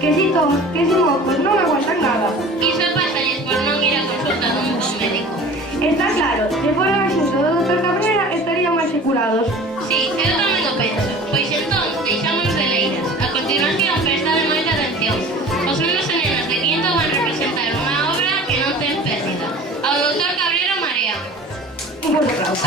Que si tos, que si mocos, non aguantan nada. Iso pásalles por non ir a consulta dun bon médico. Está claro, se fora a xunta do Dr. Cabrera estarían máis curados. Sí, eu tamén o penso. Pois entón, deixamos de leiras. A continuación, prestade moita atención. Os nenos e nenas de quinto van representar unha obra que non ten pérdida. Ao Dr. Cabrera Marea. Un fuerte aplauso.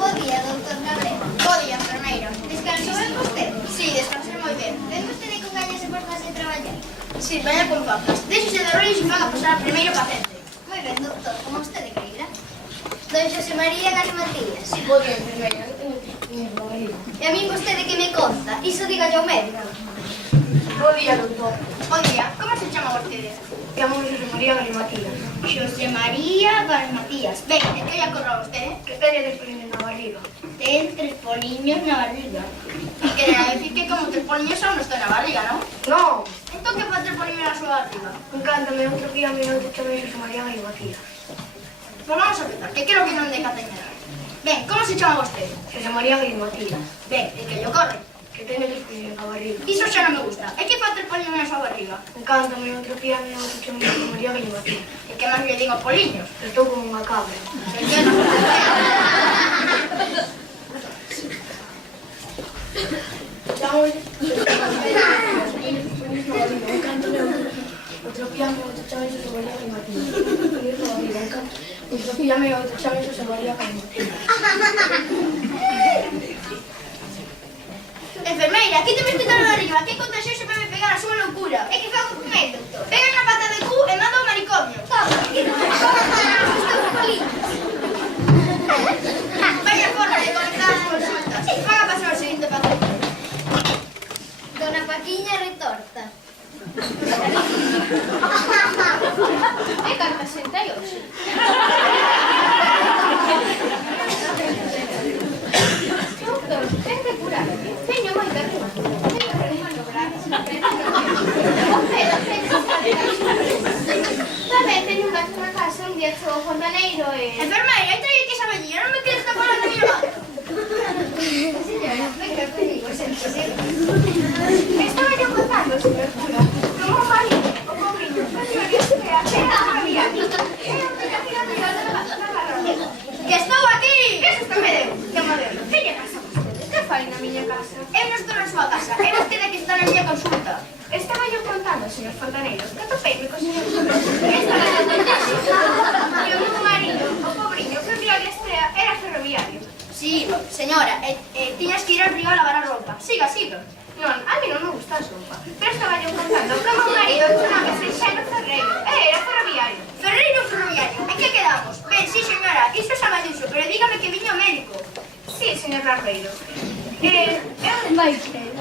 Bo día, doutor Cabrera. Bo día, enfermeiro. Descansou ben vostede? Si, descansei moi ben. Ven vostede con gañas e formas de traballar? Si, veña con papas. Déxese de rollos e faga pasar ao primeiro paciente. Moi ben, doutor, como vostede queira. Don Xosé María Galimatías. Bo día, enfermeira. E a min vostede que me conta? Iso diga ao médico. Bo día, doutor. Bo día, como se chama vostede? Chamo Xosé María Galimatías. Xosé María Galimatías. Ben, e que lle ocorre a vostede? Que teña despoliños na barriga. Ten 3 poliños na barriga. E quere decir que como 3 poliños son non está na barriga, non? Non! Entón que faz 3 poliños na súa barriga? Encántame outro día a minuto chamei Xosé María Galimatías. Pois vamos a empezar, que quero que non deca teñer. Ben, como se chama vostede? Xosé María Galimatías. Ben, e que lle ocorre? Que teña despoliños na barriga. Iso xa non me gusta. E que faz 3 poliños na súa barriga? Encántame outro día a minuto chamei Xosé María Galimatías. E que máis lle digo poliños? Estou como unha cabra. Se que non. Chamo Encántame outro día a minuto chamei Xosé María Galimatías. Outro día a minuto chamei Xosé María Galimatías. Enfermeira, que te me espetar na barriga? Que contagioso para me pegar a súa loucura? É que fago con el, doutor. Pega na pata de cu e manda ao manicomio. Toma, que non estou poliños. Vaya forma de conectar as consultas. Faga pasar ao seguinte paciente. Dona Paquiña retorta. E canta xente hai hoxe? Doutor, ten que curarme. Teño moita rima. Teño rima no brazo. Tamén teño un gato na casa. Un día chegou o fontaneiro e... Enfermeira, trae que esa vellinha. Non me queres tapar a miña mano. Señora, venga, te digo, séntese. Estaba yo contando, señor cura, como o marido, o pobriño, o señor Estea, era a familia. Que estou aquí! Eso está me deu, que moderno. Que lle pasa a vostede? Que fai na miña casa? Eu non estou na súa casa, é vostede que está na miña consulta. Estaba yo contando, señor fontaneiro, que atopeime co señor cura. Estaba yo contando que o meu marido, o pobriño, que o señor Estea, era ferroviario. Sí, señora, tiñas que ir ao río a lavar a roupa. Siga, siga. Non, a mí non me gusta a sopa. Pero estaba yo contando que o meu marido chamase Xeno Ferreiro. Era ferroviario. Ferreiro ferroviario. En que quedamos? Ben, sí, señora, iso xa me dixo, pero dígame que viño médico. Sí, señor Barbeiro. Vai ser.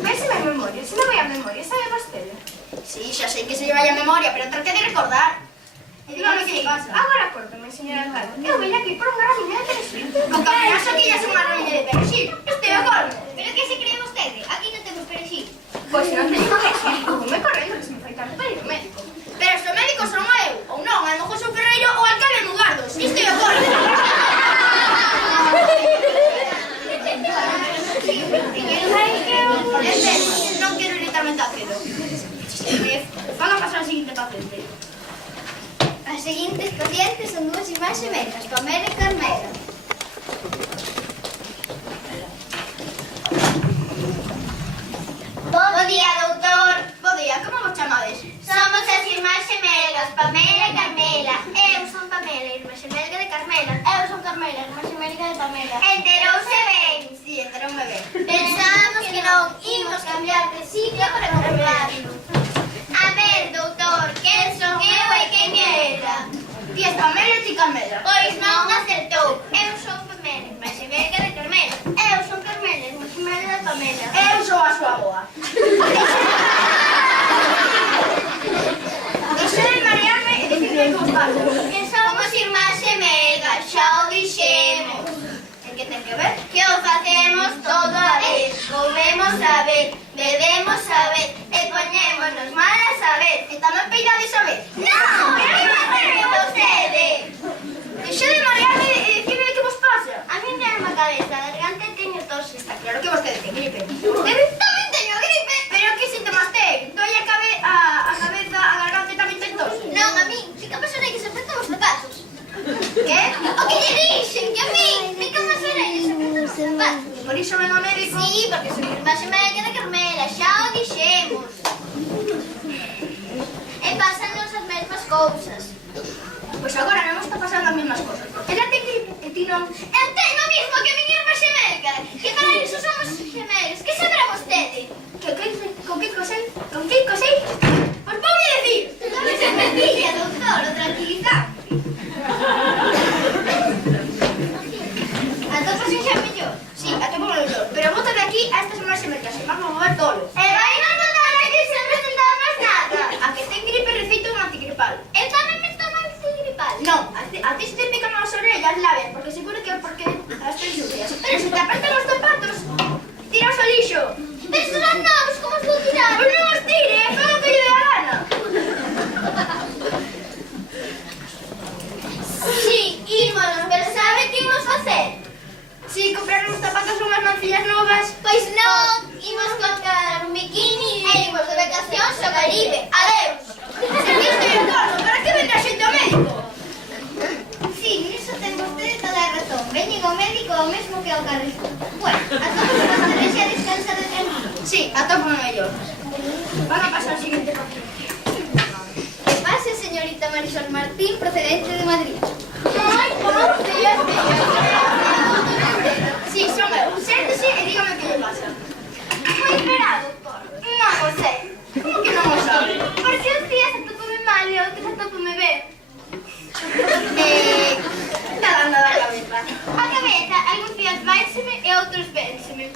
Vai ser a memoria. Se non vai a memoria, sabe vostede? Sí, xa sei que se lle vai a memoria, pero trate de recordar. E dígame que lle pasa. Agora córtame, señora alcalde. Eu veño aquí por unha ramiña de perexil. O caminaxo que lle é unha ramiña de perexil. Este é o corno. Pero que se cree vostede? Aquí non temos perexil. Pois se non teño perexil, me correndo que se me fai tarde para ir ao médico. Pero se o médico son eu, ou non, a lo mejor son Ferreiro ou alcalde Mugardos. Isto é o corno. Non quero irritarme tan cedo. Faga pasar ao seguinte paciente. As seguintes pacientes son dúas irmás xemelgas, Pamela e Carmela. Bo día, doutor. Bo día, como vos chamades? Somos as irmás xemelgas, Pamela e Carmela. Eu son Pamela, irmá xemelga de Carmela. Eu son Carmela, irmá xemelga de Pamela. Enterouse ben. Si, enteroume ben. Pensamos que non imos cambiar de sitio para comprobarlo. A ver, doutor, quen son eu e quen era? Ti és Pamela e ti Carmela. Pois non acertou. Eu son Pamela, irmá xemelga de Carmela. Eu son Carmela, irmá xemelga de Pamela. Eu sou a súa boa. Deixa de marearme e dicirme que vos pasa. Que somos irmás xemelgas, xa o dixemos. E que ten que ver? Que o facemos todo a vez. Comemos a ver, bebemos a ver, e poñémonos malas a vez. E tamén peidades a vez. Non, pero non me vostede. Deixa de marearme e dicirme que vos pasa. A mí me dá a cabeza, a garganta teño tos. Está claro que vostede ten gripe. Vostede tamén teño gripe. Pero que síntomas ten? Dolle a cabeza, a garganta tamén ten tos? Non, a mí, fica as orellas apretan os zapatos. Que? O que lle dixen, que a mí fica as orellas apretan os zapatos. Por iso ven ao médico? Sí, porque son irmás e media de Carmela, xa o dixemos. E pásanos as mesmas cousas. Pois agora non está pasando as mesmas cousas. Ela ten gripe e ti non. Eu teño o mismo que a miña irmá xemelga. Que para iso somos gemelos. Que saberá vostede? Con que cosei? Con que cosei? Pois voulle decir. Tome se pastilla, doutor, o tranquilizante. Atópase xa mellor? Sí, atópame mellor. Pero bota de aquí a estas irmás xemelgas. E vamos a mover tolo. E vai non botar aquí sen recetar máis nada. A que ten gripe receito un antigripal. Eu tamén me tomo antigripal. Non, a ti se te pican as orellas, laven, porque seguro que é porque as ten lluvias. Pero se te apretan os zapatos, tiras ao lixo. Pero serán novos, como os vou tirar? Pois non os tire, faga o que lle dé a gana. Sí, ímonos, pero sabe que imos facer? Si, comprar uns zapatos ou unhas mancillas novas. Pois non, imos comprar un bikini e imos de vacacións ao Caribe. Adeus. Serviste de torno, para que vende a xente ao médico? Sí, niso ten vostede toda a razón. Veñen ao médico o mesmo que ao Carrefour. Bueno, atopos vostede xa descansar de tranquilo. Sí, atópame mellor. Van a pasar ao seguinte paciente. Que pase, señorita Marisol Martín, procedente de Madrid. Ai, buenos días, sí, son eu. Séntese e dígame que lle pasa. Moi espera, doctor. Non o sei. Como que non o sabe? Porque uns días atópome mal e outros atópome ben. Está dando a cabeza. A cabeza, algúns días váiseme e outros vénseme.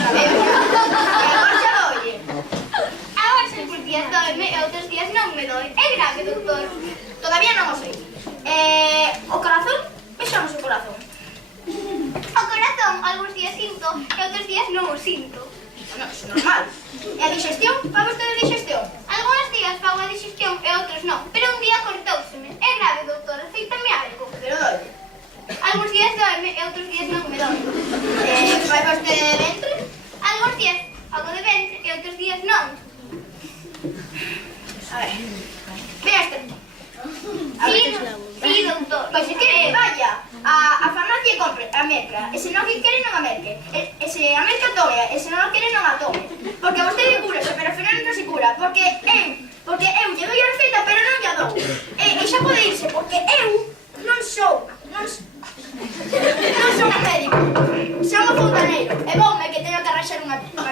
Sabeu? E agora xa dolle. Agora xa algúns días doime e outros días non me doi. É grave, doctor. Todavía non o sei. O corazón? Vexamos o corazón. O corazón, algúns días sinto e outros días non o sinto. Non, iso é normal. E a digestión? Fa vostede a digestión? Algúns días fago a digestión e outros non. Pero un día cortouseme. É grave, doutor, aceítame algo. Pero dolle. Algúns días doime e outros días non me doi. Fai vostede de ventre? Algúns días fago de ventre e outros días non. A ver. Vea este. Sí, doctor. Pois se quere, vaya a farmacia e compre a merca. E se non que quere, non a merque. E se a merca tome, e se non a quere, non a tome. Porque vostede cúrase, pero ao final non se cura. Porque eu lle doi a receta, pero non lle dou. E xa pode irse, porque eu non son un médico. Son un fontaneiro. E voume que teño que arranxar unha vida.